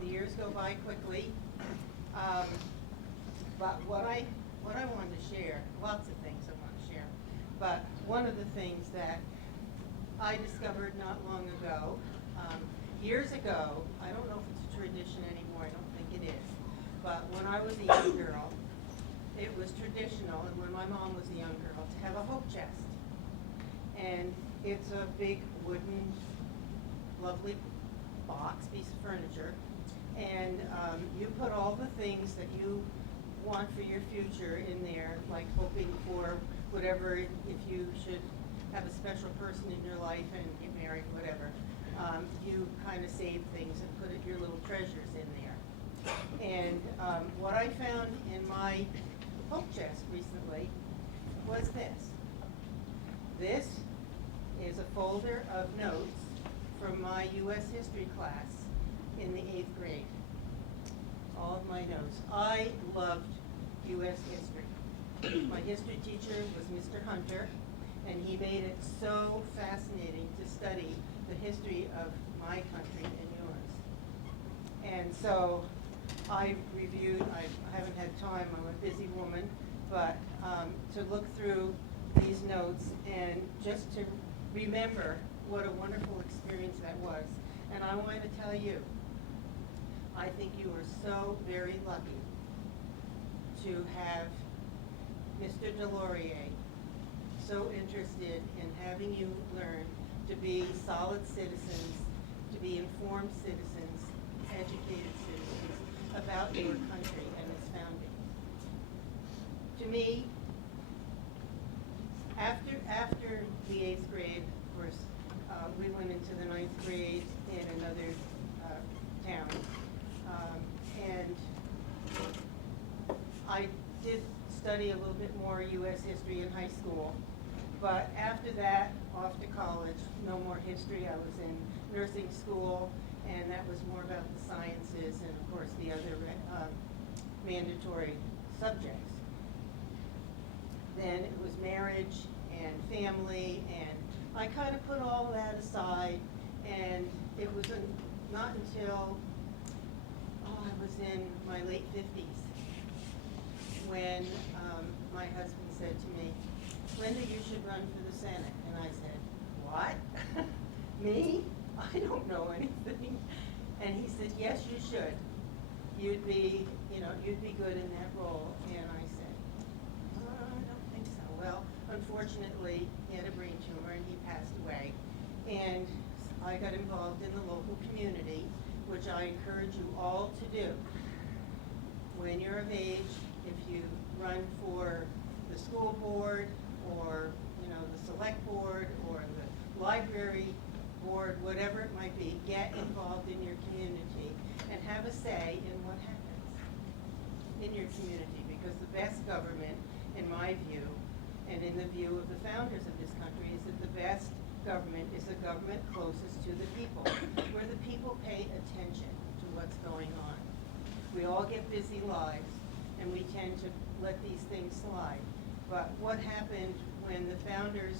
The years go by quickly. Um, but what I wanted to share, lots of things I want to share, but one of the things that I discovered not long ago, years ago, I don't know if it's a tradition anymore, I don't think it is, but when I was a young girl, it was traditional, and when my mom was a young girl, to have a hope chest. And it's a big wooden, lovely box, piece of furniture, and you put all the things that you want for your future in there, like hoping for whatever, if you should have a special person in your life and get married, whatever. You kind of save things and put your little treasures in there. And what I found in my hope chest recently was this. This is a folder of notes from my U.S. history class in the 8th grade. All of my notes. I loved U.S. history. My history teacher was Mr. Hunter, and he made it so fascinating to study the history of my country and yours. And so I reviewed, I haven't had time, I'm a busy woman, but to look through these notes and just to remember what a wonderful experience that was. And I want to tell you, I think you are so very lucky to have Mr. Delorier so interested in having you learn to be solid citizens, to be informed citizens, educated citizens about your country and its founding. To me, after the 8th grade, of course, we went into the 9th grade in another town. And I did study a little bit more U.S. history in high school. But after that, off to college, no more history. I was in nursing school, and that was more about the sciences and, of course, the other mandatory subjects. Then it was marriage and family, and I kind of put all of that aside, and it was not until I was in my late 50s when my husband said to me, "Linda, you should run for the Senate." And I said, "What? Me? I don't know anything." And he said, "Yes, you should. You'd be good in that role." And I said, "I don't think so." Well, unfortunately, he had a brain tumor and he passed away. And I got involved in the local community, which I encourage you all to do. When you're of age, if you run for the school board or the select board or the library board, whatever it might be, get involved in your community and have a say in what happens in your community, because the best government, in my view, and in the view of the founders of this country, is that the best government is the government closest to the people, where the people pay attention to what's going on. We all get busy lives, and we tend to let these things slide. But what happened when the founders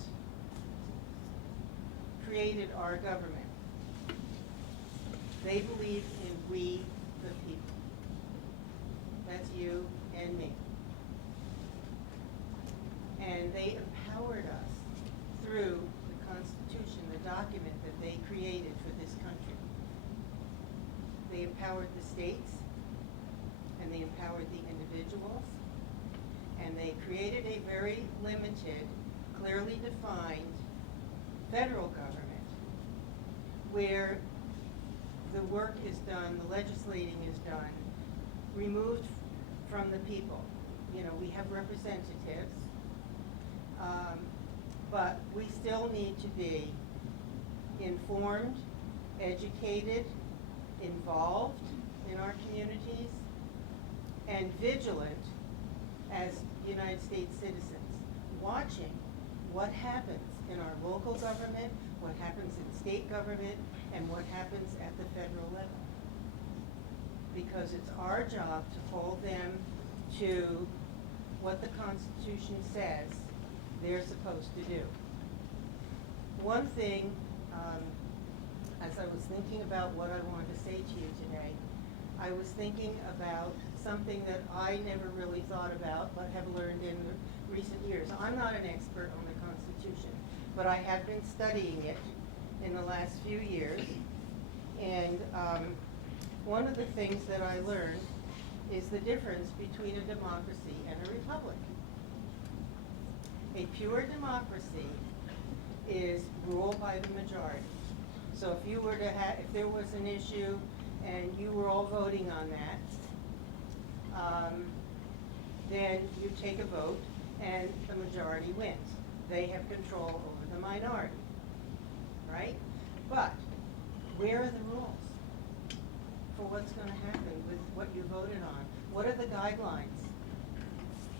created our government? They believed in we, the people. That's you and me. And they empowered us through the Constitution, the document that they created for this country. They empowered the states, and they empowered the individuals, and they created a very limited, clearly defined federal government where the work is done, the legislating is done, removed from the people. We have representatives, but we still need to be informed, educated, involved in our communities, and vigilant as United States citizens, watching what happens in our local government, what happens in state government, and what happens at the federal level. Because it's our job to hold them to what the Constitution says they're supposed to do. One thing as I was thinking about what I wanted to say to you today, I was thinking about something that I never really thought about but have learned in recent years. I'm not an expert on the Constitution, but I have been studying it in the last few years. And one of the things that I learned is the difference between a democracy and a republic. A pure democracy is ruled by the majority. So if you were to have, if there was an issue and you were all voting on that, then you take a vote and the majority wins. They have control over the minority, right? But where are the rules for what's going to happen with what you voted on? What are the guidelines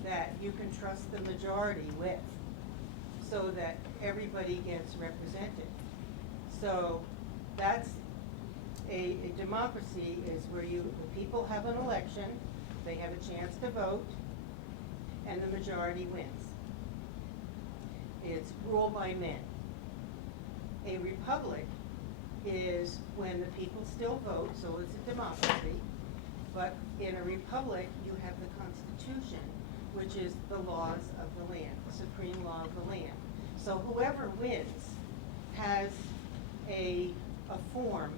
that you can trust the majority with so that everybody gets represented? So that's a democracy is where the people have an election, they have a chance to vote, and the majority wins. It's ruled by men. A republic is when the people still vote, so it's a democracy, but in a republic you have the Constitution, which is the laws of the land, the supreme law of the land. So whoever wins has a form,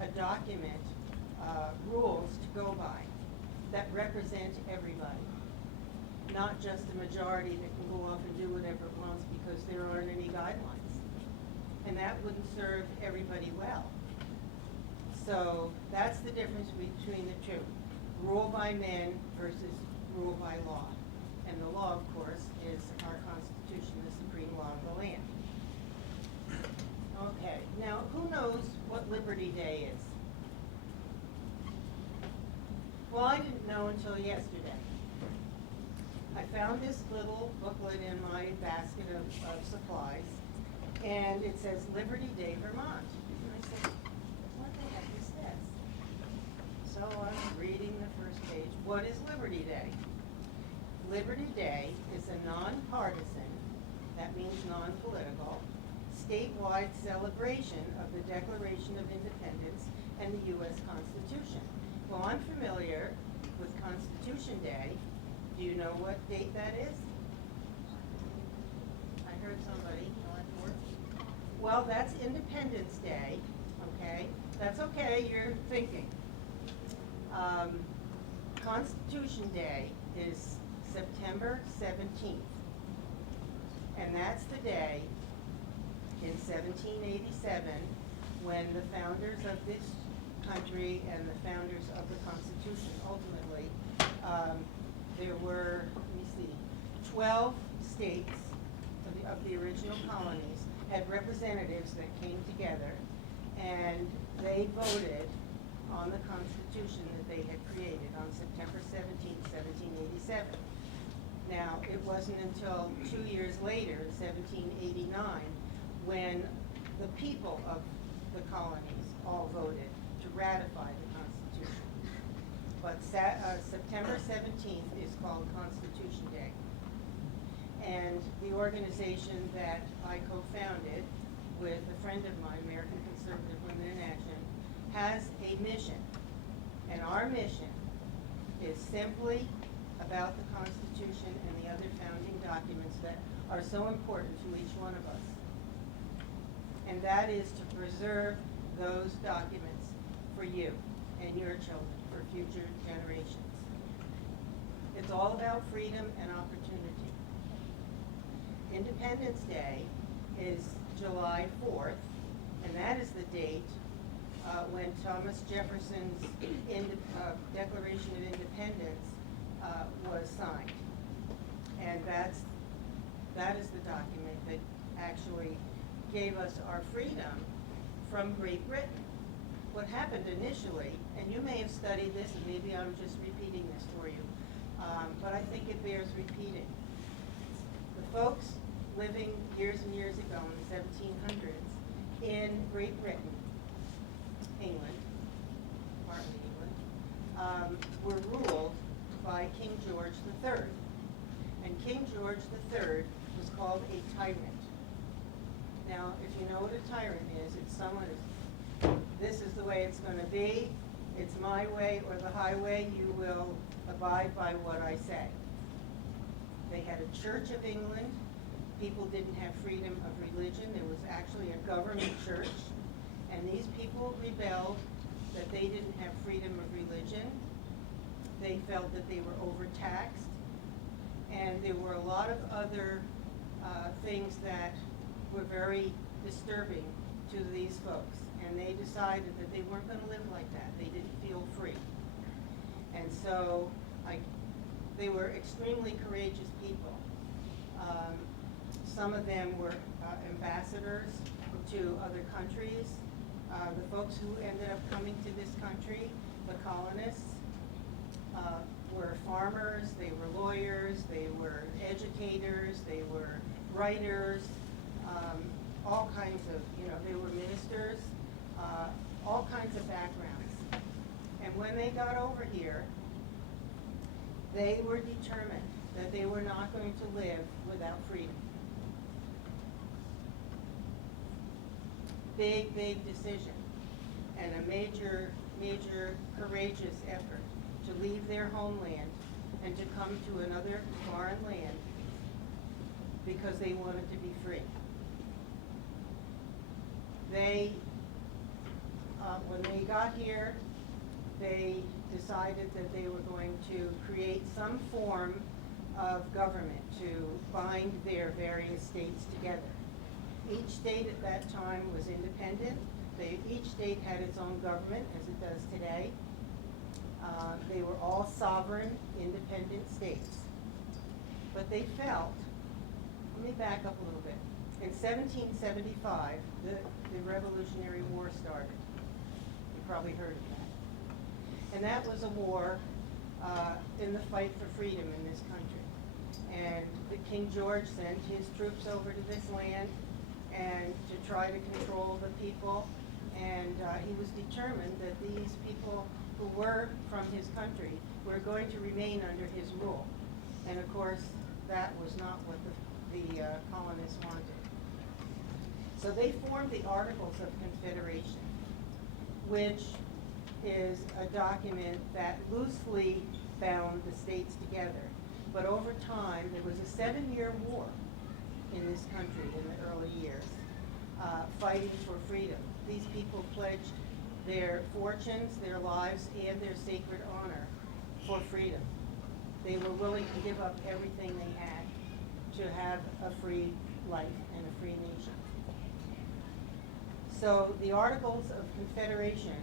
a document, rules to go by that represent everybody, not just a majority that can go off and do whatever it wants because there aren't any guidelines. And that wouldn't serve everybody well. So that's the difference between the two. Rule by men versus rule by law. And the law, of course, is our Constitution, the supreme law of the land. Okay, now who knows what Liberty Day is? Well, I didn't know until yesterday. I found this little booklet in my basket of supplies, and it says Liberty Day, Vermont. And I said, what the heck is this? So I'm reading the first page. What is Liberty Day? Liberty Day is a nonpartisan, that means non-political, statewide celebration of the Declaration of Independence and the U.S. Constitution. Well, I'm familiar with Constitution Day. Do you know what date that is? I heard somebody. Well, that's Independence Day, okay? That's okay, you're thinking. Constitution Day is September 17th. And that's the day in 1787 when the founders of this country and the founders of the Constitution ultimately, there were, let me see, 12 states of the original colonies had representatives that came together and they voted on the Constitution that they had created on September 17th, 1787. Now, it wasn't until 2 years later, 1789, when the people of the colonies all voted to ratify the Constitution. But September 17th is called Constitution Day. And the organization that I co-founded with a friend of mine, American Conservative Women in Action, has a mission. And our mission is simply about the Constitution and the other founding documents that are so important to each one of us. And that is to preserve those documents for you and your children, for future generations. It's all about freedom and opportunity. Independence Day is July 4th, and that is the date when Thomas Jefferson's Declaration of Independence was signed. And that is the document that actually gave us our freedom from Great Britain. What happened initially, and you may have studied this, and maybe I'm just repeating this for you, but I think it bears repeating. The folks living years and years ago in the 1700s in Great Britain, England, partly England, were ruled by King George III. And King George III was called a tyrant. Now, if you know what a tyrant is, it's someone who's this is the way it's going to be. It's my way or the highway. You will abide by what I say. They had a Church of England. People didn't have freedom of religion. There was actually a government church. And these people rebelled that they didn't have freedom of religion. They felt that they were overtaxed. And there were a lot of other things that were very disturbing to these folks. And they decided that they weren't going to live like that. They didn't feel free. And so they were extremely courageous people. Some of them were ambassadors to other countries. The folks who ended up coming to this country, the colonists, were farmers, they were lawyers, they were educators, they were writers, all kinds of, they were ministers, all kinds of backgrounds. And when they got over here, they were determined that they were not going to live without freedom. Big, big decision, and a major, major courageous effort to leave their homeland and to come to another foreign land because they wanted to be free. They, when they got here, they decided that they were going to create some form of government to bind their various states together. Each state at that time was independent. Each state had its own government, as it does today. They were all sovereign, independent states. But they felt, let me back up a little bit. In 1775, the Revolutionary War started. You probably heard of that. And that was a war in the fight for freedom in this country. And the King George sent his troops over to this land and to try to control the people. And he was determined that these people who were from his country were going to remain under his rule. And of course, that was not what the colonists wanted. So they formed the Articles of Confederation, which is a document that loosely bound the states together. But over time, there was a 7-year war in this country in the early years, fighting for freedom. These people pledged their fortunes, their lives, and their sacred honor for freedom. They were willing to give up everything they had to have a free life and a free nation. So the Articles of Confederation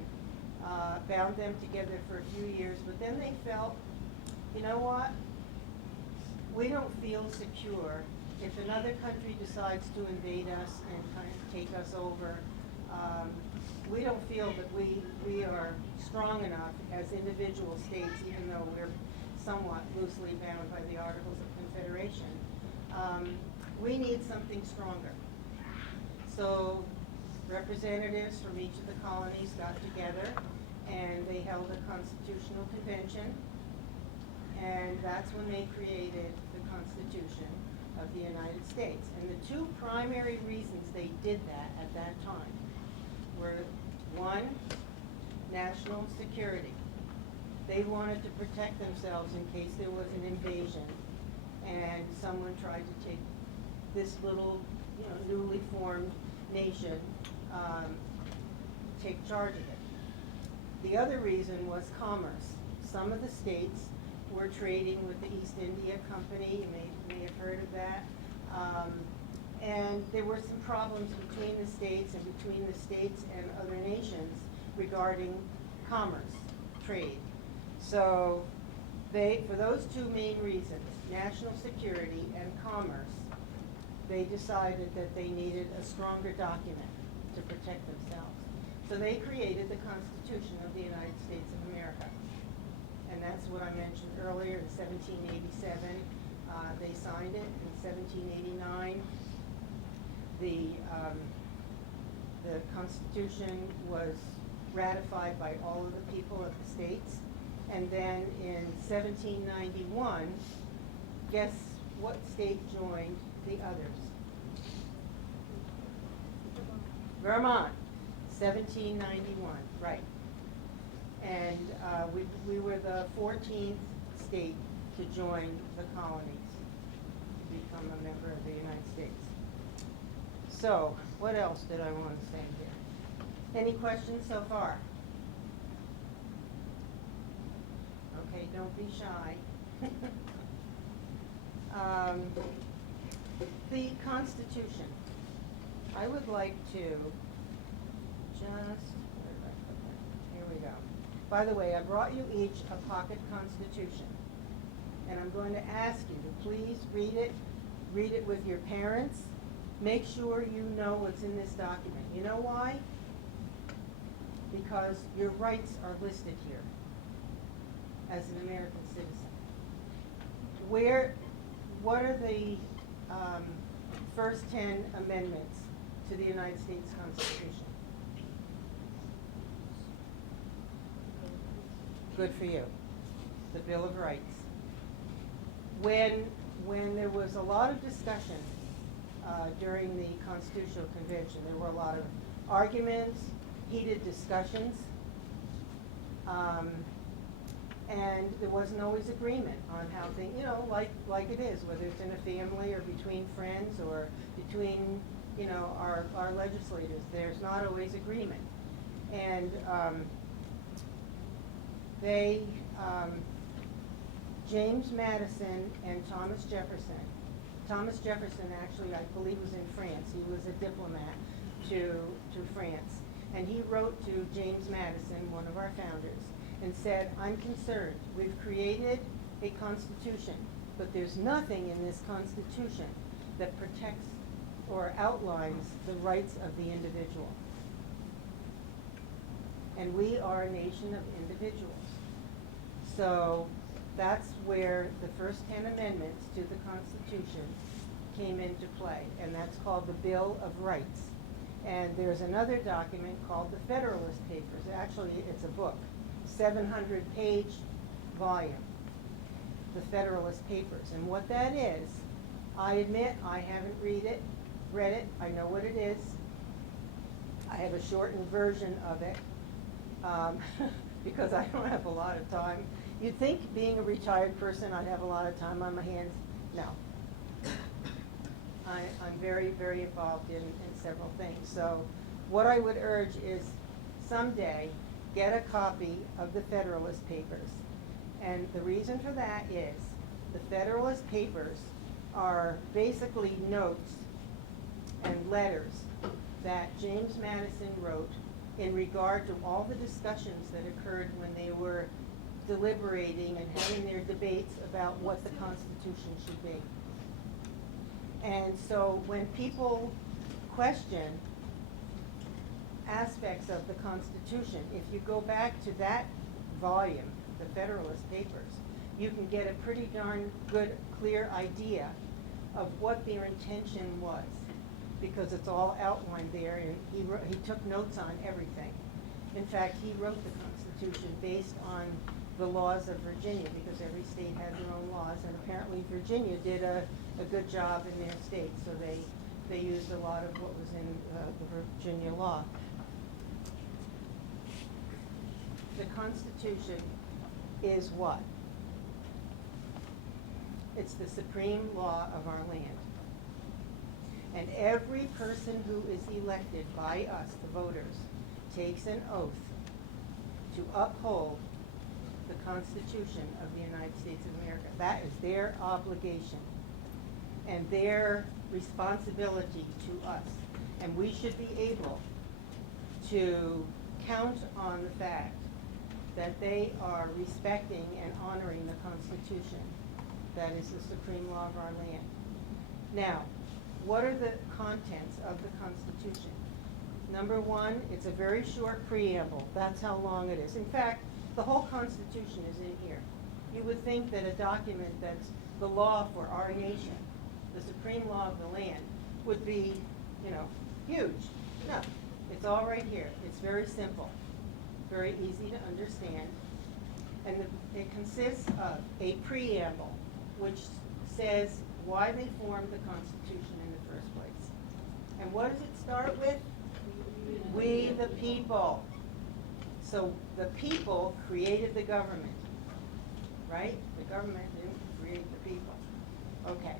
bound them together for a few years, but then they felt, you know what? We don't feel secure if another country decides to invade us and kind of take us over. We don't feel that we are strong enough as individual states, even though we're somewhat loosely bound by the Articles of Confederation. We need something stronger. So representatives from each of the colonies got together and they held a constitutional convention, and that's when they created the Constitution of the United States. And the two primary reasons they did that at that time were, one, national security. They wanted to protect themselves in case there was an invasion and someone tried to take this little, newly formed nation, take charge of it. The other reason was commerce. Some of the states were trading with the East India Company. You may have heard of that. And there were some problems between the states and between the states and other nations regarding commerce, trade. So for those two main reasons, national security and commerce, they decided that they needed a stronger document to protect themselves. So they created the Constitution of the United States of America. And that's what I mentioned earlier. In 1787, they signed it. In 1789, the Constitution was ratified by all of the people of the states. And then in 1791, guess what state joined the others? Vermont. 1791, right. And we were the 14th state to join the colonies, to become a member of the United States. So, what else did I want to say here? Any questions so far? Okay, don't be shy. The Constitution. I would like to just, where did I put that? Here we go. By the way, I brought you each a pocket Constitution. And I'm going to ask you to please read it with your parents. Make sure you know what's in this document. You know why? Because your rights are listed here as an American citizen. What are the first 10 amendments to the United States Constitution? Good for you. The Bill of Rights. When there was a lot of discussion during the Constitutional Convention, there were a lot of arguments, heated discussions, and there wasn't always agreement on how things, you know, like it is, whether it's in a family or between friends or between, you know, our legislators. There's not always agreement. And James Madison and Thomas Jefferson. Thomas Jefferson actually, I believe, was in France. He was a diplomat to France. And he wrote to James Madison, one of our founders, and said, I'm concerned. We've created a constitution, but there's nothing in this constitution that protects or outlines the rights of the individual. And we are a nation of individuals. So that's where the first 10 amendments to the Constitution came into play, and that's called the Bill of Rights. And there's another document called the Federalist Papers. Actually, it's a book, 700-page volume, the Federalist Papers. And what that is, I admit I haven't read it. I know what it is. I have a shortened version of it because I don't have a lot of time. You'd think being a retired person I'd have a lot of time on my hands. No. I'm very, very involved in several things. So what I would urge is someday get a copy of the Federalist Papers. And the reason for that is the Federalist Papers are basically notes and letters that James Madison wrote in regard to all the discussions that occurred when they were deliberating and having their debates about what the Constitution should be. And so when people question aspects of the Constitution, if you go back to that volume, the Federalist Papers, you can get a pretty darn good, clear idea of what their intention was, because it's all outlined there, and he took notes on everything. In fact, he wrote the Constitution based on the laws of Virginia, because every state has their own laws, and apparently Virginia did a good job in their state, so they used a lot of what was in the Virginia law. The Constitution is what? It's the supreme law of our land. And every person who is elected by us, the voters, takes an oath to uphold the Constitution of the United States of America. That is their obligation and their responsibility to us. And we should be able to count on the fact that they are respecting and honoring the Constitution. That is the supreme law of our land. Now, what are the contents of the Constitution? Number one, it's a very short preamble. That's how long it is. In fact, the whole Constitution is in here. You would think that a document that's the law for our nation, the supreme law of the land, would be, you know, huge. No, it's all right here. It's very simple, very easy to understand. And it consists of a preamble, which says why they formed the Constitution in the first place. And what does it start with? We the people. So the people created the government, right? The government didn't create the people. Okay.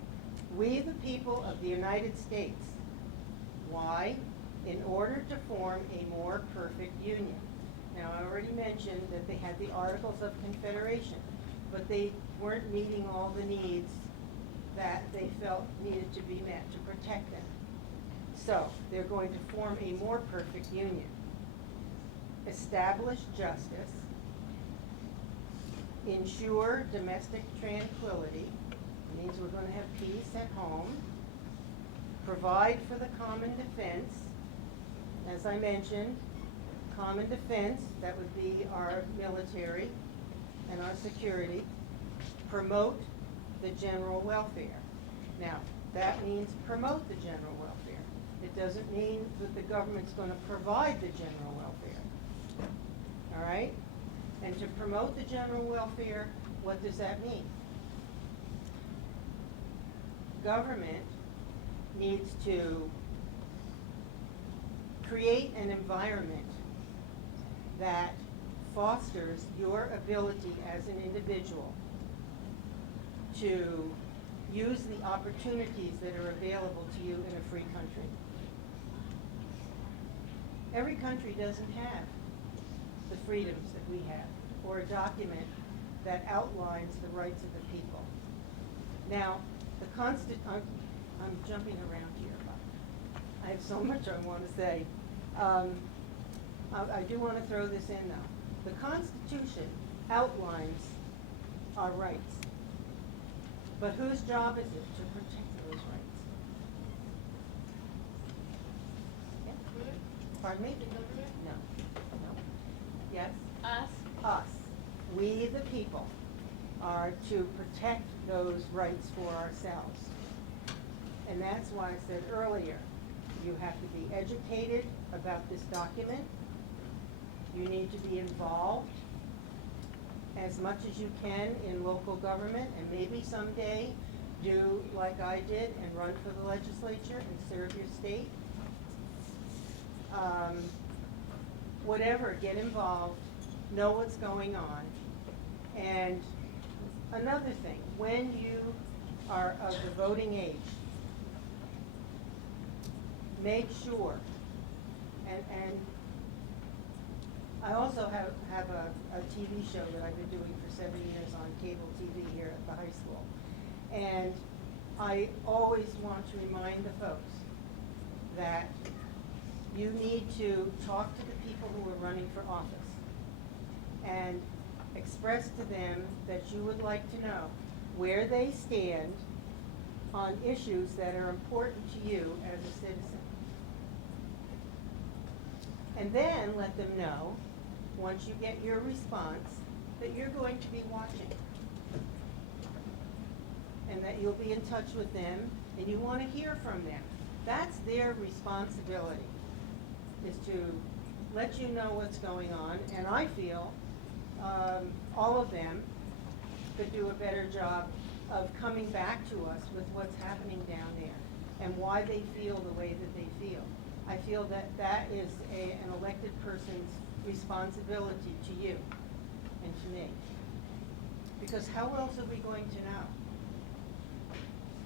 We the people of the United States. Why? In order to form a more perfect union. Now, I already mentioned that they had the Articles of Confederation, but they weren't meeting all the needs that they felt needed to be met to protect them. So, they're going to form a more perfect union. Establish justice. Ensure domestic tranquility. It means we're going to have peace at home. Provide for the common defense. As I mentioned, common defense, that would be our military and our security. Promote the general welfare. Now, that means promote the general welfare. It doesn't mean that the government's going to provide the general welfare. All right? And to promote the general welfare, what does that mean? Government needs to create an environment that fosters your ability as an individual to use the opportunities that are available to you in a free country. Every country doesn't have the freedoms that we have, or a document that outlines the rights of the people. Now, I'm jumping around here, but I have so much I want to say. I do want to throw this in, though. The Constitution outlines our rights, but whose job is it to protect those rights? Yeah? Pardon me? No. No. Yes? Us. Us. We, the people, are to protect those rights for ourselves. And that's why I said earlier, you have to be educated about this document. You need to be involved as much as you can in local government, and maybe someday do like I did and run for the legislature and serve your state. Whatever, get involved, know what's going on. And another thing, when you are of the voting age, make sure, and I also have a TV show that I've been doing for 7 years on cable TV here at the high school. And I always want to remind the folks that you need to talk to the people who are running for office and express to them that you would like to know where they stand on issues that are important to you as a citizen. And then let them know, once you get your response, that you're going to be watching. And that you'll be in touch with them, and you want to hear from them. That's their responsibility, is to let you know what's going on. And I feel all of them could do a better job of coming back to us with what's happening down there and why they feel the way that they feel. I feel that that is an elected person's responsibility to you and to me. Because how else are we going to know?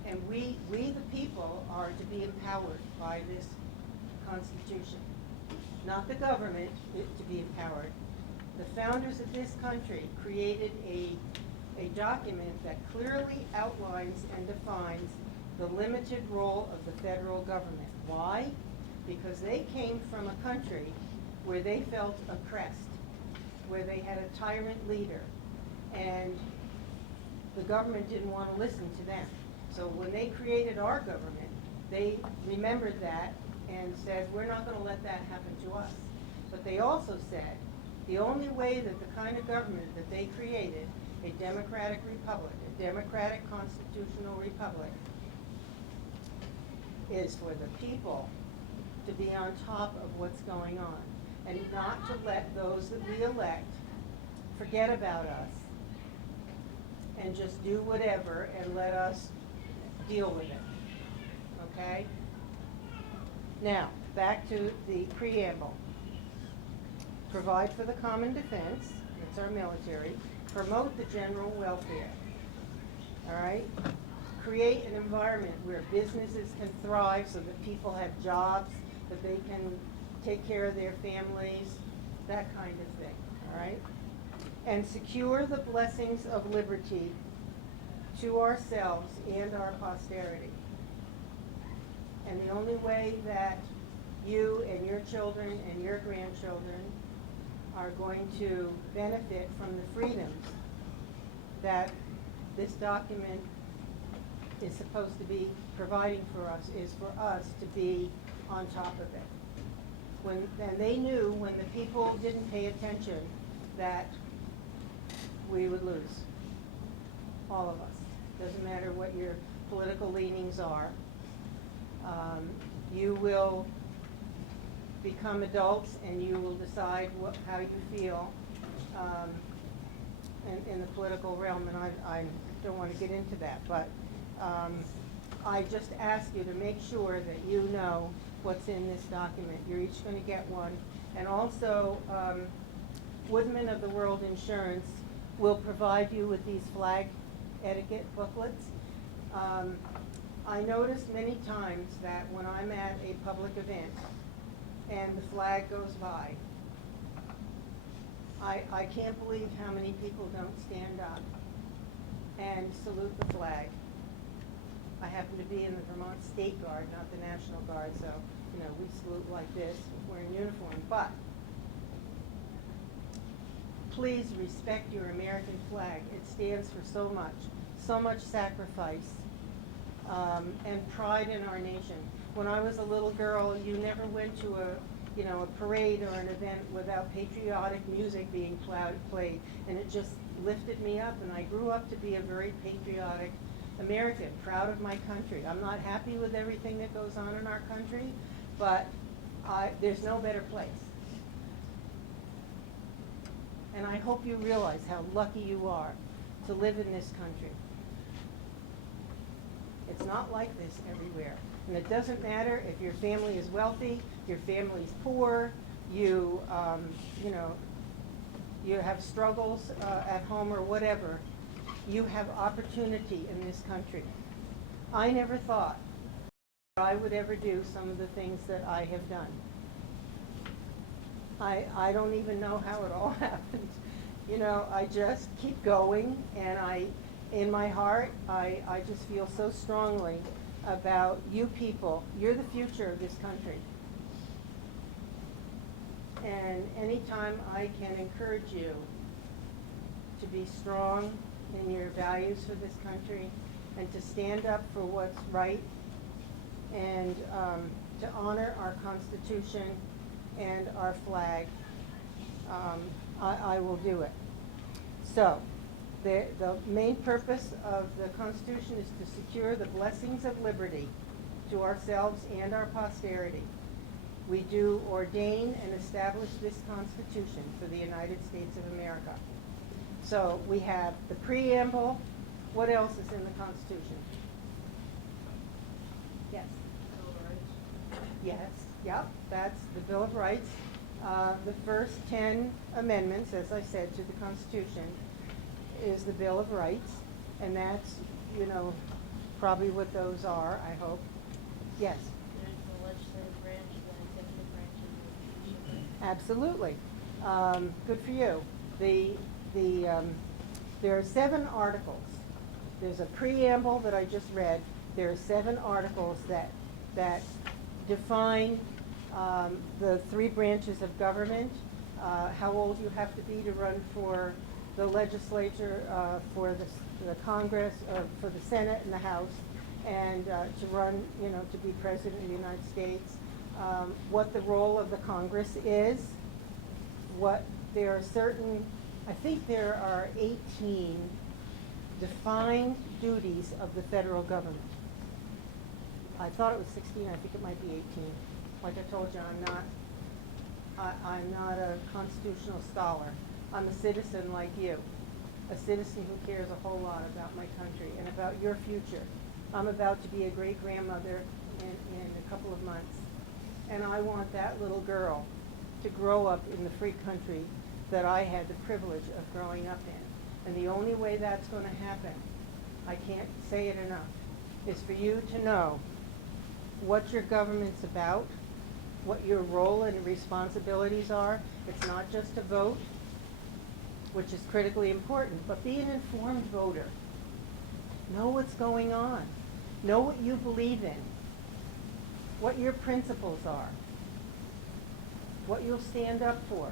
And we the people are to be empowered by this Constitution. Not the government to be empowered. The founders of this country created a document that clearly outlines and defines the limited role of the federal government. Why? Because they came from a country where they felt oppressed, where they had a tyrant leader, and the government didn't want to listen to them. So when they created our government, they remembered that and said, we're not going to let that happen to us. But they also said, the only way that the kind of government that they created, a democratic republic, a democratic constitutional republic, is for the people to be on top of what's going on and not to let those that we elect forget about us and just do whatever and let us deal with it. Okay? Now, back to the preamble. Provide for the common defense, that's our military. Promote the general welfare. All right? Create an environment where businesses can thrive so that people have jobs, that they can take care of their families, that kind of thing. All right? And secure the blessings of liberty to ourselves and our posterity. And the only way that you and your children and your grandchildren are going to benefit from the freedoms that this document is supposed to be providing for us is for us to be on top of it. And they knew when the people didn't pay attention that we would lose. All of us. Doesn't matter what your political leanings are. You will become adults and you will decide how you feel in the political realm, and I don't want to get into that, but I just ask you to make sure that you know what's in this document. You're each going to get one. And also, Woodman of the World Insurance will provide you with these flag etiquette booklets. I notice many times that when I'm at a public event and the flag goes by, I can't believe how many people don't stand up and salute the flag. I happen to be in the Vermont State Guard, not the National Guard, so we salute like this, wearing uniform. But please respect your American flag. It stands for so much sacrifice and pride in our nation. When I was a little girl, you never went to a parade or an event without patriotic music being played, and it just lifted me up, and I grew up to be a very patriotic American, proud of my country. I'm not happy with everything that goes on in our country, but there's no better place. And I hope you realize how lucky you are to live in this country. It's not like this everywhere. And it doesn't matter if your family is wealthy, your family's poor, you have struggles at home or whatever. You have opportunity in this country. I never thought I would ever do some of the things that I have done. I don't even know how it all happened. I just keep going, and in my heart, I just feel so strongly about you people. You're the future of this country. And anytime I can encourage you to be strong in your values for this country and to stand up for what's right and to honor our Constitution and our flag, I will do it. So, the main purpose of the Constitution is to secure the blessings of liberty to ourselves and our posterity. We do ordain and establish this Constitution for the United States of America. So we have the preamble. What else is in the Constitution? Yes? Bill of Rights. Yes, yep, that's the Bill of Rights. The first 10 amendments, as I said, to the Constitution is the Bill of Rights, and that's, probably what those are, I hope. Yes? There's the legislative branch, the executive branch, and the Absolutely. Good for you. There are 7 articles. There's a preamble that I just read. There are 7 articles that define the 3 branches of government, how old you have to be to run for the legislature, for the Congress, or for the Senate and the House, and to run, to be President of the United States, what the role of the Congress is, there are certain, I think there are 18 defined duties of the federal government. I thought it was 16, I think it might be 18. Like I told you, I'm not a constitutional scholar. I'm a citizen like you, a citizen who cares a whole lot about my country and about your future. I'm about to be a great-grandmother in a couple of months, And I want that little girl to grow up in the free country that I had the privilege of growing up in. And the only way that's going to happen, I can't say it enough, is for you to know what your government's about, what your role and responsibilities are. It's not just a vote, which is critically important, but be an informed voter. Know what's going on. Know what you believe in, what your principles are, what you'll stand up for.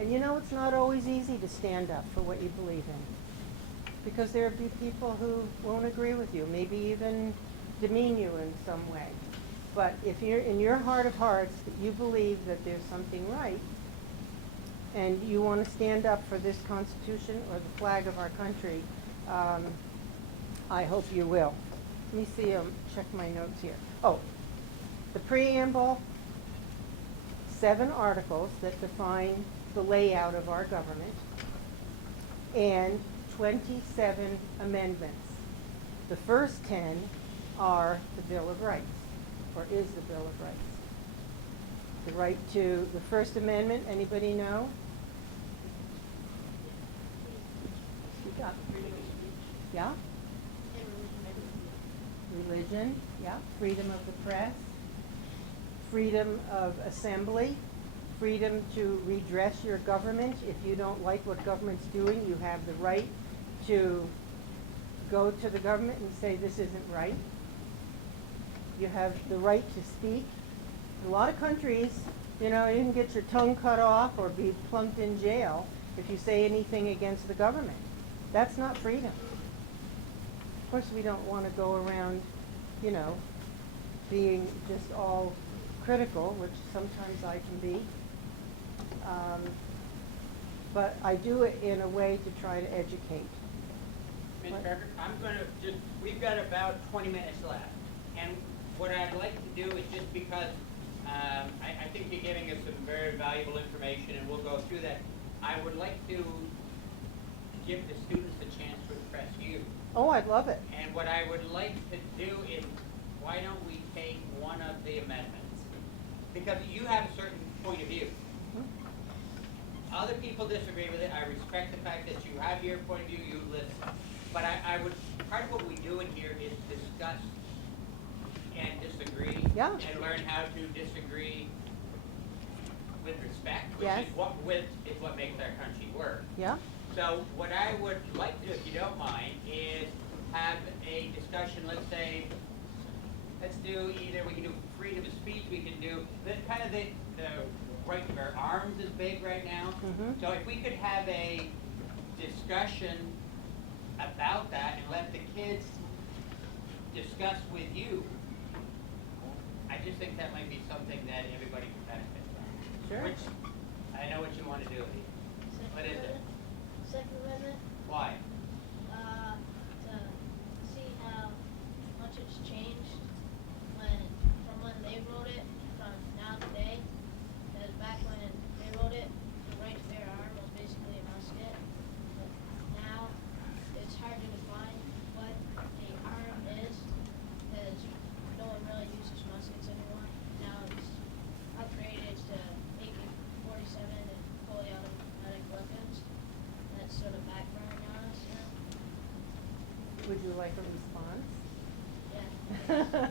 And you know, it's not always easy to stand up for what you believe in, because there will be people who won't agree with you, maybe even demean you in some way. But if you're in your heart of hearts that you believe that there's something right, and you want to stand up for this Constitution or the flag of our country, I hope you will. Let me see, check my notes here. Oh, the preamble, 7 articles that define the layout of our government, and 27 amendments. The first 10 are the Bill of Rights, or is the Bill of Rights. The right to the First Amendment, anybody know? Speak up. Yeah? Religion, yeah. Freedom of the press. Freedom of assembly. Freedom to redress your government. If you don't like what government's doing, you have the right to go to the government and say this isn't right. You have the right to speak. In a lot of countries, you know, you can get your tongue cut off or be plunked in jail if you say anything against the government. That's not freedom. Of course, we don't want to go around, you know, being just all critical, which sometimes I can be. But I do it in a way to try to educate. Ms. Kirker, I'm going to we've got about 20 minutes left. And what I'd like to do is just because I think you're giving us some very valuable information, and we'll go through that. I would like to give the students a chance to impress you. Oh, I'd love it. And what I would like to do is, why don't we take one of the amendments? Because you have a certain point of view. Other people disagree with it. I respect the fact that you have your point of view, you listen. But I would, part of what we do in here is discuss and disagree. Yeah. And learn how to disagree with respect, which Yes. is what makes our country work. Yeah? So what I would like to do, if you don't mind, is have a discussion, let's say, let's do either, we can do freedom of speech, we can do, the right to bear arms is big right now. Mhm. So if we could have a discussion about that and let the kids discuss with you, I just think that might be something that everybody can benefit from. Sure. Which, I know what you want to do. What is it? Second Amendment, Why? to see how much it's changed from when they wrote it, from now today. Because back when they wrote it, the right to bear arms was basically a musket. But now, it's hard to define what a arm is, because no one really uses muskets anymore. Now it's upgraded to AK-47 and fully automatic weapons. That's sort of backfiring on us now. Would you like a response? Yeah.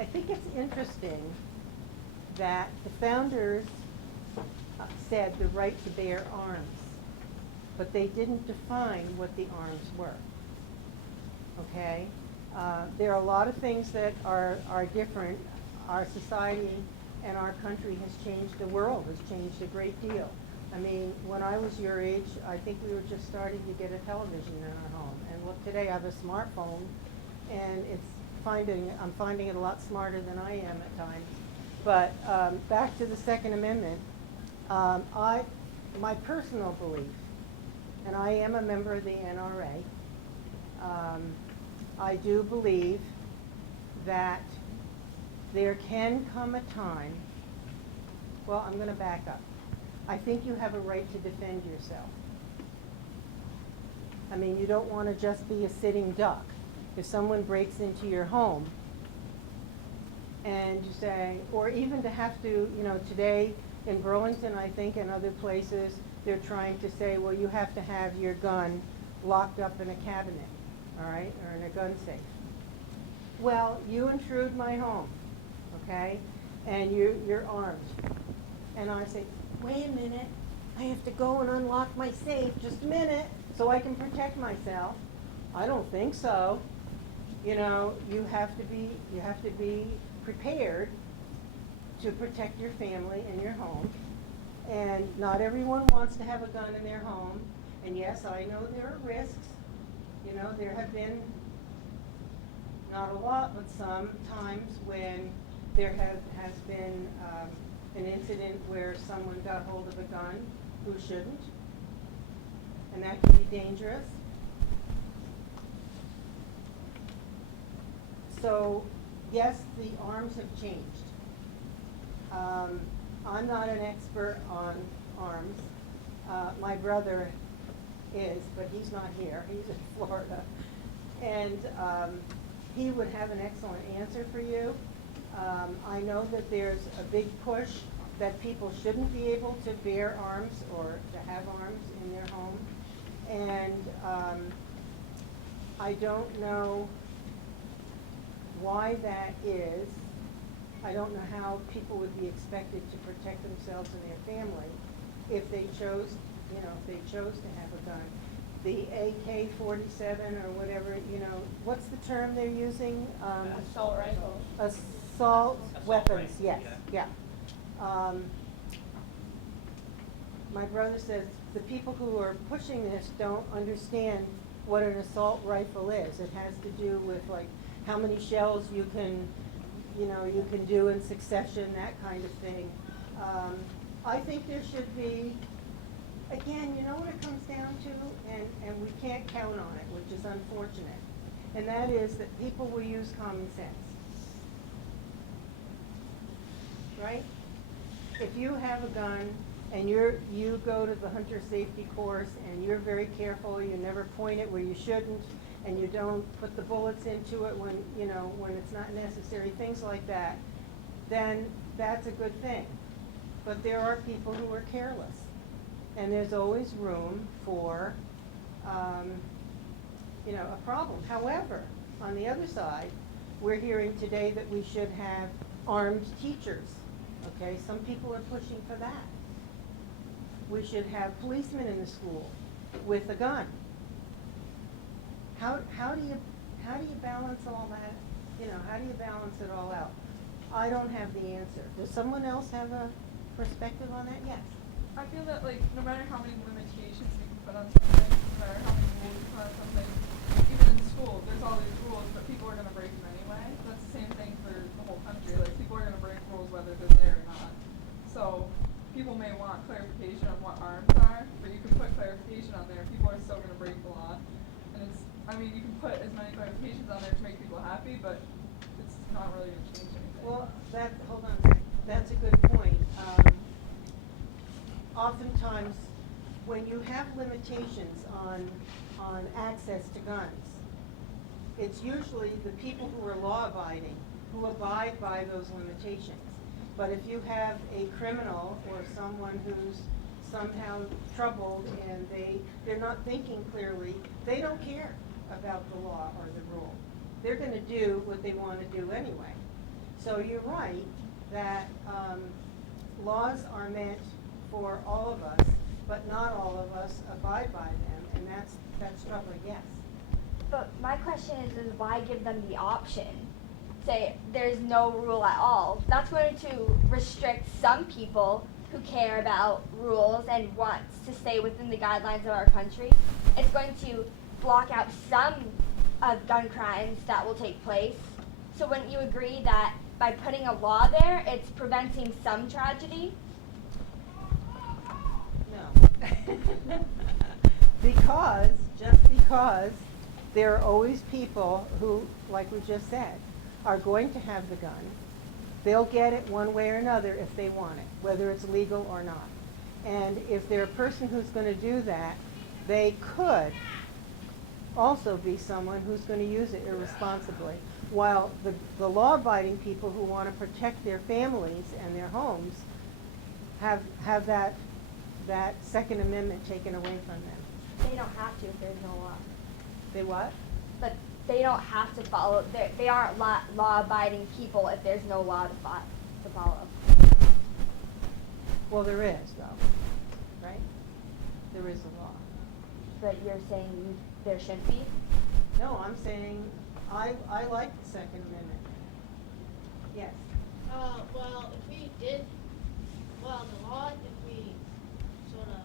I think it's interesting that the founders said the right to bear arms, but they didn't define what the arms were. Okay? There are a lot of things that are different. Our society and our country has changed, the world has changed a great deal. I mean, when I was your age, I think we were just starting to get a television in our home. And look, today I have a smartphone, and I'm finding it a lot smarter than I am at times. But back to the Second Amendment, my personal belief, and I am a member of the NRA, I do believe that there can come a time, well, I'm going to back up. I think you have a right to defend yourself. I mean, you don't want to just be a sitting duck. If someone breaks into your home, and you say, or even to have to, you know, today in Burlington, I think, and other places, they're trying to say, well, you have to have your gun locked up in a cabinet, all right, or in a gun safe. Well, you intrude my home, okay, and you're armed. And I say, wait a minute, I have to go and unlock my safe, just a minute, so I can protect myself. I don't think so. You know, you have to be prepared to protect your family and your home. And not everyone wants to have a gun in their home. And yes, I know there are risks. You know, there have been, not a lot, but some times when there has been an incident where someone got hold of a gun who shouldn't. And that can be dangerous. So, yes, the arms have changed. I'm not an expert on arms. My brother is, but he's not here. He's in Florida. And he would have an excellent answer for you. I know that there's a big push that people shouldn't be able to bear arms or to have arms in their home. And I don't know why that is. I don't know how people would be expected to protect themselves and their family if they chose, you know, if they chose to have a gun. The AK-47 or whatever, you know, what's the term they're using? Assault rifle. Assault weapons, rifle, yes, yeah. My brother says the people who are pushing this don't understand what an assault rifle is. It has to do with like how many shells you can, you know, you can do in succession, that kind of thing. I think there should be, again, you know what it comes down to, and we can't count on it, which is unfortunate, and that is that people will use common sense. Right? If you have a gun and you go to the hunter safety course and you're very careful, you never point it where you shouldn't, and you don't put the bullets into it when, you know, when it's not necessary, things like that, then that's a good thing. But there are people who are careless, and there's always room for, you know, a problem. However, on the other side, we're hearing today that we should have armed teachers. Okay, some people are pushing for that. We should have policemen in the school with a gun. How do you balance all that? You know, how do you balance it all out? I don't have the answer. Does someone else have a perspective on that? Yes. I feel that, like, no matter how many limitations you can put on something, no matter how many rules you put on something, even in school, there's all these rules, but people are going to break them anyway. That's the same thing for the whole country. Like, people are going to break rules whether they're there or not. So, people may want clarification on what arms are, but you can put clarification on there. People are still going to break the law. And it's, I mean, you can put as many clarifications on there to make people happy, but it's not really going to change anything. Well, hold on a second. That's a good point. Oftentimes, when you have limitations on access to guns, it's usually the people who are law-abiding who abide by those limitations. But if you have a criminal or someone who's somehow troubled and they're not thinking clearly, they don't care about the law or the rule. They're going to do what they want to do anyway. So you're right that laws are meant for all of us, but not all of us abide by them, and that's troubling, yes. But my question is why give them the option? Say there's no rule at all. That's going to restrict some people who care about rules and wants to stay within the guidelines of our country. It's going to block out some of gun crimes that will take place. So wouldn't you agree that by putting a law there, it's preventing some tragedy? No. Because there are always people who, like we just said, are going to have the gun. They'll get it one way or another if they want it, whether it's legal or not. And if they're a person who's going to do that, they could also be someone who's going to use it irresponsibly. While the law-abiding people who want to protect their families and their homes have that Second Amendment taken away from them. They don't have to if there's no law. They what? But they don't have to follow. They aren't law-abiding people if there's no law to follow. Well, there is, though, right? There is a law. But you're saying there shouldn't be? No, I'm saying I like the Second Amendment. Yes. Well, if we did, the law, if we sort of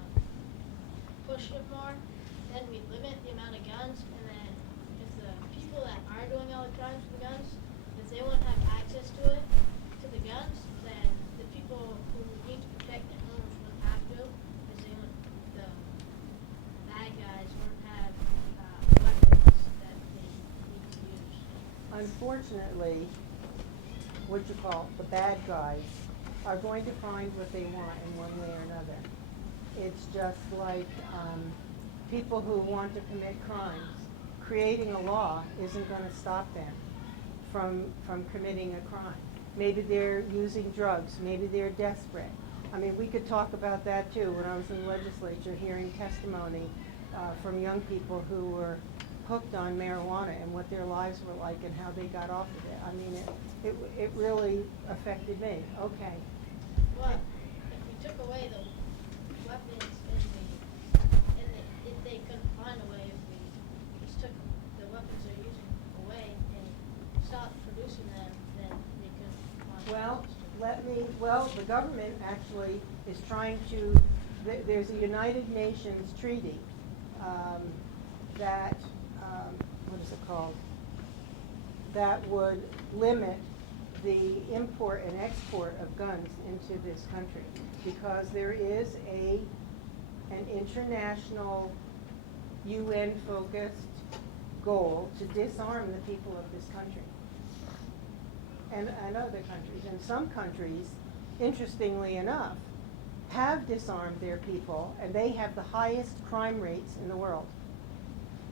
pushed it more, then we'd limit the amount of guns, and then if the people that are doing all the crimes with the guns, if they wouldn't have access to the guns, then the people who need to protect their homes wouldn't have to, because the bad guys wouldn't have weapons that they need to use. Unfortunately, the bad guys are going to find what they want in one way or another. It's just like people who want to commit crimes. Creating a law isn't going to stop them from committing a crime. Maybe they're using drugs. Maybe they're desperate. I mean, we could talk about that too. When I was in the legislature hearing testimony from young people who were hooked on marijuana and what their lives were like and how they got off of it. I mean, it really affected me. Okay. Well, if we took away the weapons if they couldn't find a way, if we just took the weapons they're using away and stopped producing them, then they couldn't find The government actually is trying to, there's a United Nations treaty that, what is it called? That would limit the import and export of guns into this country, because there is an international UN-focused goal to disarm the people of this country and other countries. And some countries, interestingly enough, have disarmed their people, and they have the highest crime rates in the world,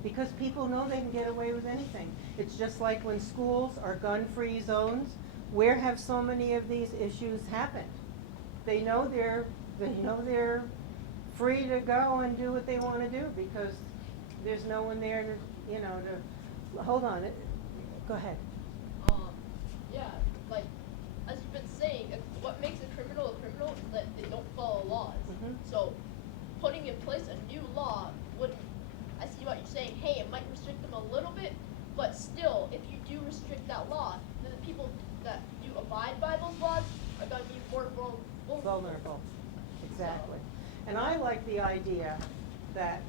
because people know they can get away with anything. It's just like when schools are gun-free zones. Where have so many of these issues happened? They know they're free to go and do what they want to do because there's no one there to hold on. Go ahead. Yeah, like as you've been saying, what makes a criminal is that they don't follow laws. Mhm. So putting in place a new law would, I see what you're saying, hey, it might restrict them a little bit, but still, if you do restrict that law, then the people that do abide by those laws are going to be more Vulnerable. Exactly. And I like the idea that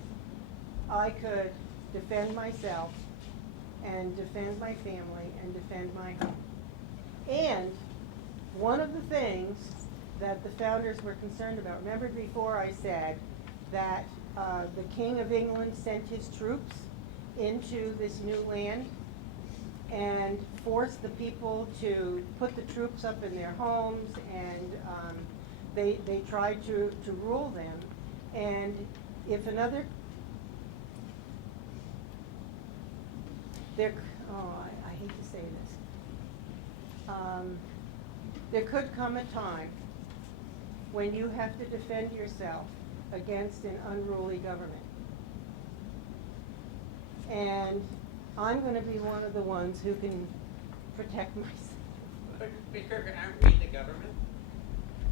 I could defend myself and defend my family and defend my home. And one of the things that the founders were concerned about, remember before I said that the King of England sent his troops into this new land and forced the people to put the troops up in their homes, and they tried to rule them. And if another, I hate to say this, there could come a time when you have to defend yourself against an unruly government. And I'm going to be one of the ones who can protect myself. But, Ms. Kirker, aren't we the government?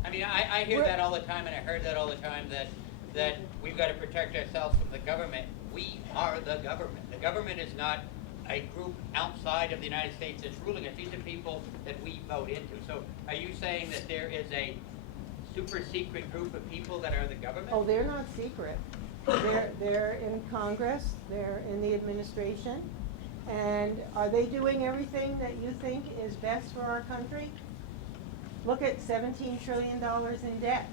I mean, I hear that all the time, and I heard that all the time, that we've got to protect ourselves from the government. We are the government. The government is not a group outside of the United States that's ruling us. These are people that we vote into. So are you saying that there is a super secret group of people that are the government? Oh, they're not secret. They're in Congress, they're in the administration, and are they doing everything that you think is best for our country? Look at $17 trillion in debt,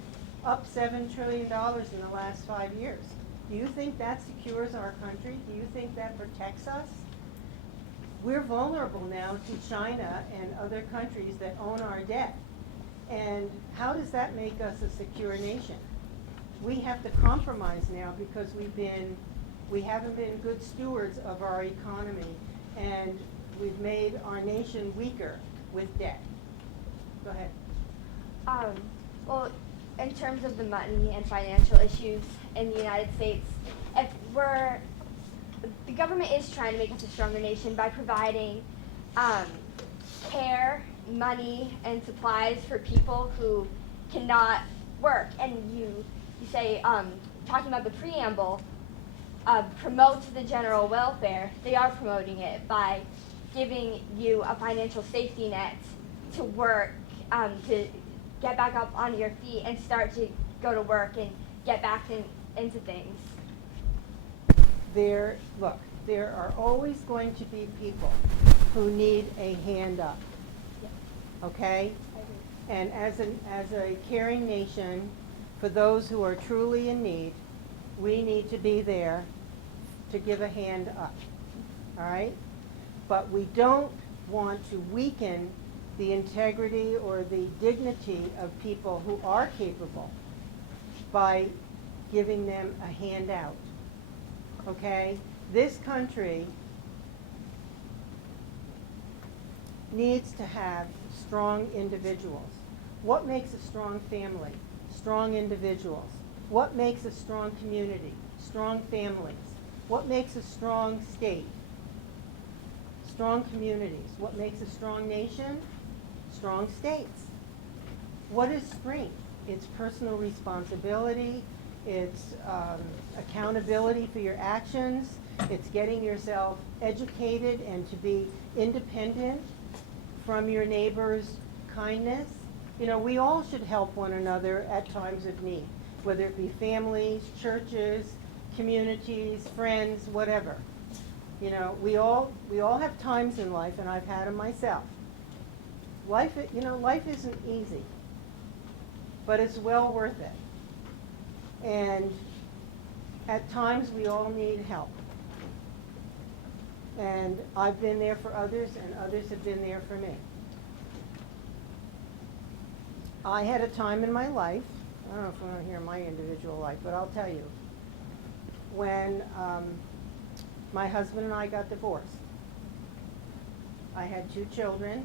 up $7 trillion in the last 5 years. Do you think that secures our country? Do you think that protects us? We're vulnerable now to China and other countries that own our debt. And how does that make us a secure nation? We have to compromise now because we've been We haven't been good stewards of our economy, and we've made our nation weaker with debt. Go ahead. Well, in terms of the money and financial issues in the United States, the government is trying to make us a stronger nation by providing care, money, and supplies for people who cannot work. And you say, talking about the preamble, promotes the general welfare. They are promoting it by giving you a financial safety net to work, to get back up on your feet and start to go to work and get back into things. There are always going to be people who need a hand up. Okay? And as a caring nation, for those who are truly in need, we need to be there to give a hand up. All right? But we don't want to weaken the integrity or the dignity of people who are capable by giving them a handout. Okay? This country needs to have strong individuals. What makes a strong family? Strong individuals. What makes a strong community? Strong families. What makes a strong state? Strong communities. What makes a strong nation? Strong states. What is strength? It's personal responsibility. It's accountability for your actions. It's getting yourself educated and to be independent from your neighbor's kindness. You know, we all should help one another at times of need, whether it be families, churches, communities, friends, whatever. You know, we all have times in life, and I've had them myself. Life isn't easy, but it's well worth it. And at times we all need help. And I've been there for others, and others have been there for me. I had a time in my life, I don't know if you want to hear my individual life, but I'll tell you, when my husband and I got divorced. I had 2 children.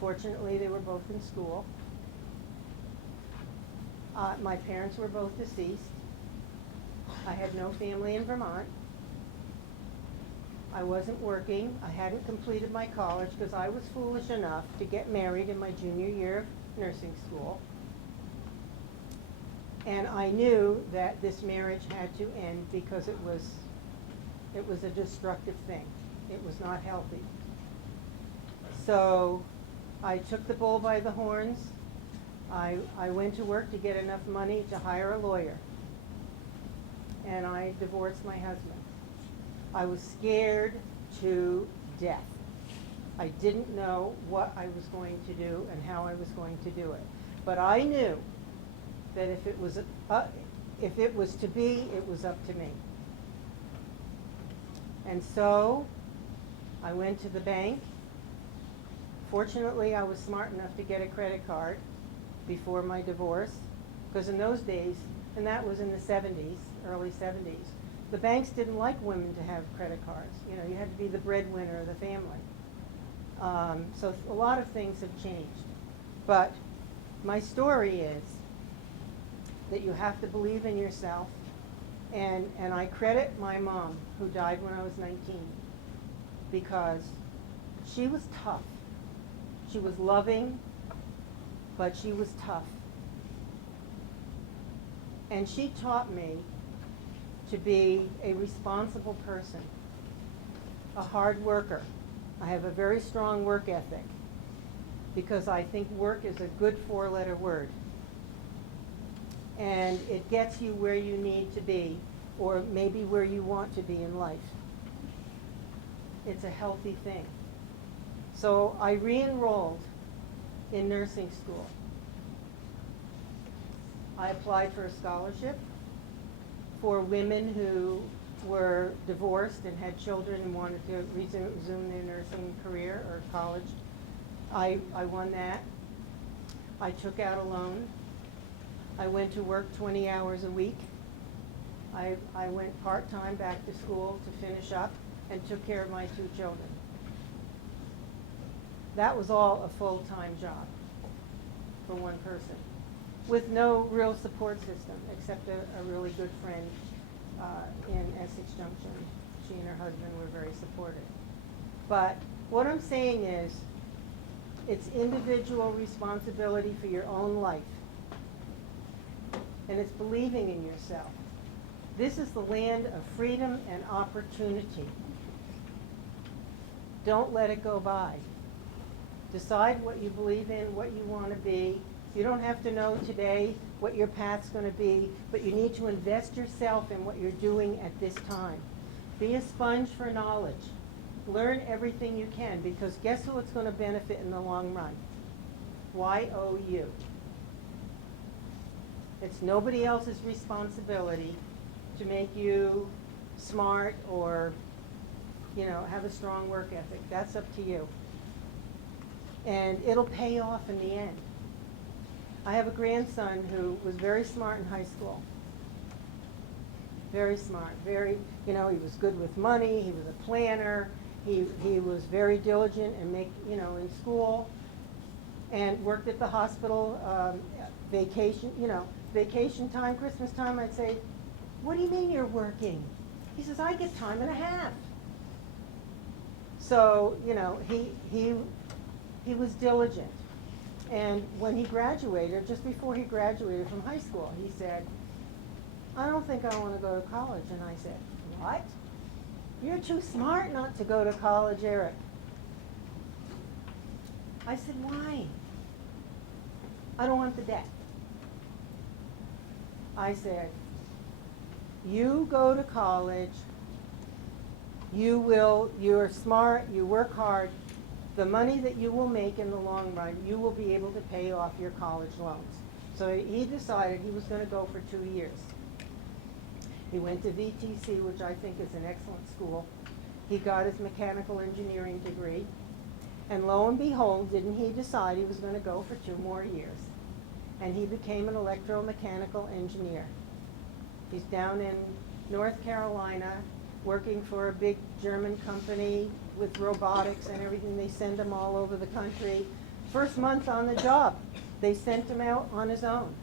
Fortunately, they were both in school. My parents were both deceased. I had no family in Vermont. I wasn't working. I hadn't completed my college because I was foolish enough to get married in my junior year of nursing school. And I knew that this marriage had to end because it was a destructive thing. It was not healthy. So I took the bull by the horns. I went to work to get enough money to hire a lawyer. And I divorced my husband. I was scared to death. I didn't know what I was going to do and how I was going to do it. But I knew that if it was to be, it was up to me. And so I went to the bank. Fortunately, I was smart enough to get a credit card before my divorce, because in those days, and that was in the 70s, early 70s, the banks didn't like women to have credit cards. You know, you had to be the breadwinner of the family. So a lot of things have changed. But my story is that you have to believe in yourself. And I credit my mom, who died when I was 19, because she was tough. She was loving, but she was tough. And she taught me to be a responsible person, a hard worker. I have a very strong work ethic because I think work is a good 4-letter word. And it gets you where you need to be, or maybe where you want to be in life. It's a healthy thing. So I re-enrolled in nursing school. I applied for a scholarship for women who were divorced and had children and wanted to resume their nursing career or college. I won that. I took out a loan. I went to work 20 hours a week. I went part-time back to school to finish up and took care of my 2 children. That was all a full-time job for one person, with no real support system except a really good friend in Essex Junction. She and her husband were very supportive. But what I'm saying is, it's individual responsibility for your own life. And it's believing in yourself. This is the land of freedom and opportunity. Don't let it go by. Decide what you believe in, what you want to be. You don't have to know today what your path's going to be, but you need to invest yourself in what you're doing at this time. Be a sponge for knowledge. Learn everything you can, because guess who it's going to benefit in the long run? YOU. It's nobody else's responsibility to make you smart or, have a strong work ethic. That's up to you. And it'll pay off in the end. I have a grandson who was very smart in high school. Very smart. He was good with money. He was a planner. He was very diligent and in school, and worked at the hospital. Vacation time, Christmas time, I'd say, "What do you mean you're working?" He says, "I get time and a half." So, he was diligent. And when he graduated, just before he graduated from high school, he said, "I don't think I want to go to college." And I said, "What? You're too smart not to go to college, Eric." I said, "Why?" "I don't want the debt." I said, "You go to college, you're smart, you work hard, the money that you will make in the long run, you will be able to pay off your college loans." So he decided he was going to go for 2 years. He went to VTC, which I think is an excellent school. He got his mechanical engineering degree. And lo and behold, didn't he decide he was going to go for 2 more years? And he became an electromechanical engineer. He's down in North Carolina working for a big German company with robotics and everything. They send him all over the country. First month on the job, they sent him out on his own,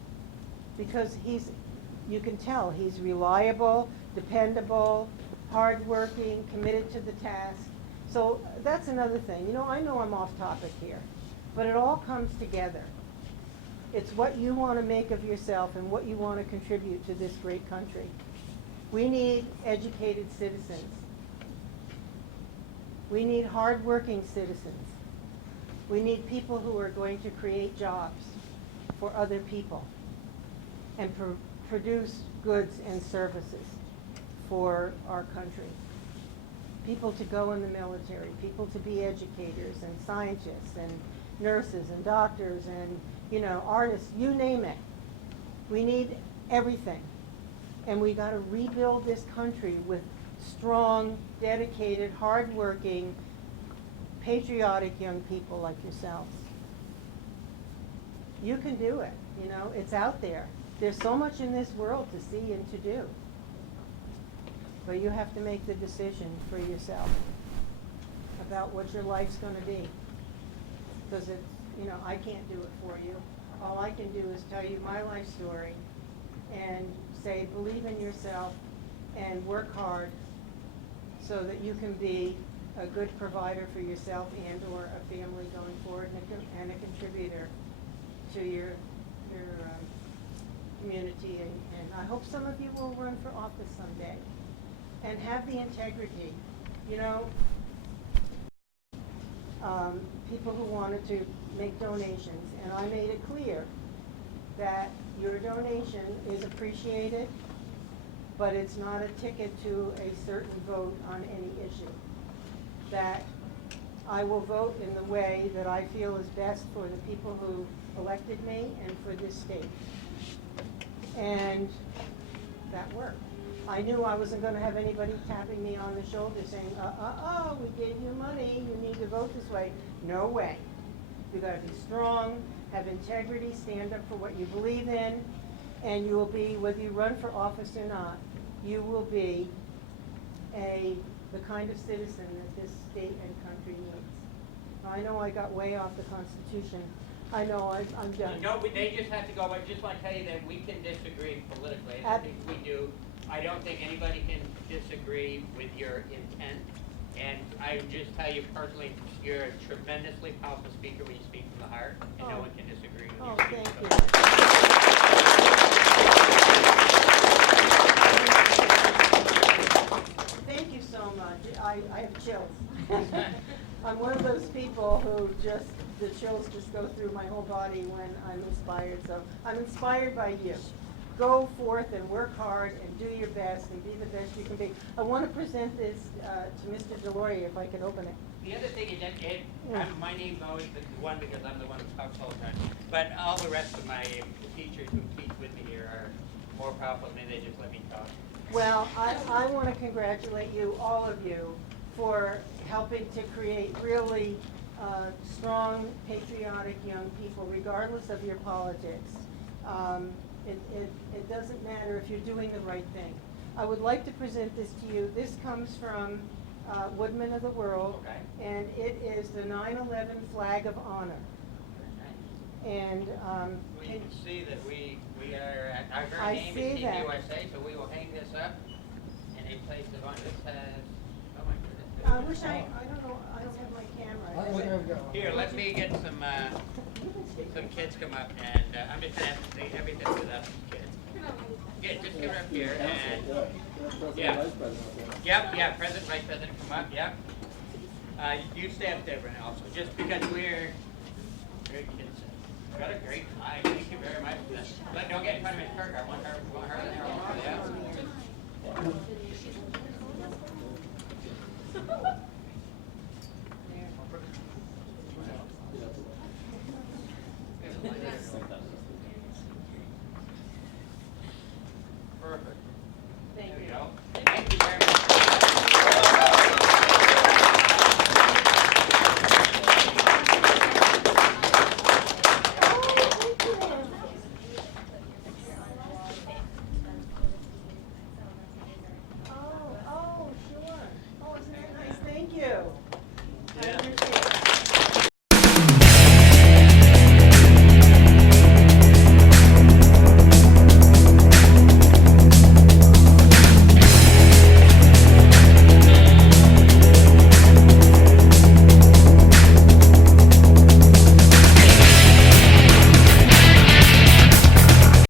because you can tell he's reliable, dependable, hardworking, committed to the task. So that's another thing. I know I'm off topic here, but it all comes together. It's what you want to make of yourself and what you want to contribute to this great country. We need educated citizens. We need hardworking citizens. We need people who are going to create jobs for other people and produce goods and services for our country. People to go in the military, people to be educators and scientists and nurses and doctors and, artists, you name it. We need everything. And we got to rebuild this country with strong, dedicated, hardworking, patriotic young people like yourselves. You can do it. It's out there. There's so much in this world to see and to do. But you have to make the decision for yourself about what your life's going to be. Because I can't do it for you. All I can do is tell you my life story and say, believe in yourself and work hard so that you can be a good provider for yourself and or a family going forward, and a contributor to your community. And I hope some of you will run for office someday and have the integrity. People who wanted to make donations, and I made it clear that your donation is appreciated, but it's not a ticket to a certain vote on any issue. That I will vote in the way that I feel is best for the people who elected me and for this state. And that worked. I knew I wasn't going to have anybody tapping me on the shoulder saying, we gave you money, you need to vote this way. No way. You got to be strong, have integrity, stand up for what you believe in, and you will be, whether you run for office or not, you will be the kind of citizen that this state and country needs. I know I got way off the Constitution. I know I'm done. No, they just have to go, I just want to tell you that we can disagree politically, I think we do. I don't think anybody can disagree with your intent. And I would just tell you personally, you're a tremendously powerful speaker when you speak from the heart, and no one can disagree with Oh, you. thank you. Thank you so much. I have chills. I'm one of those people who just, the chills just go through my whole body when I'm inspired. So I'm inspired by you. Go forth and work hard and do your best and be the best you can be. I want to present this to Mr. Delory, if I can open it. The other thing is that my name's always the one because I'm the one who talks all the time. But all the rest of my teachers who teach with me here are more powerful than me. They just let me talk. Well, I want to congratulate you, all of you, for helping to create really strong, patriotic young people, regardless of your politics. It doesn't matter if you're doing the right thing. I would like to present this to you. This comes from Woodmen of the World, Okay. and it is the 9/11 Flag of Honor. And Well, you can see that we are, our I very name see is Team that. USA, so we will hang this up in a place of honor. This has, oh my goodness. I wish I don't know, I don't have my camera. Here, let me get some kids come up, and I'm just gonna have to say everything without some kids. Yeah, just come up here, and, yeah. Yep, President, Vice President, come up, yep. You stay up there, Brennan, also, just because we're very kids. Got a great eye, thank you very much. But don't get in front of Ms. Kirker, I want her there also, yeah.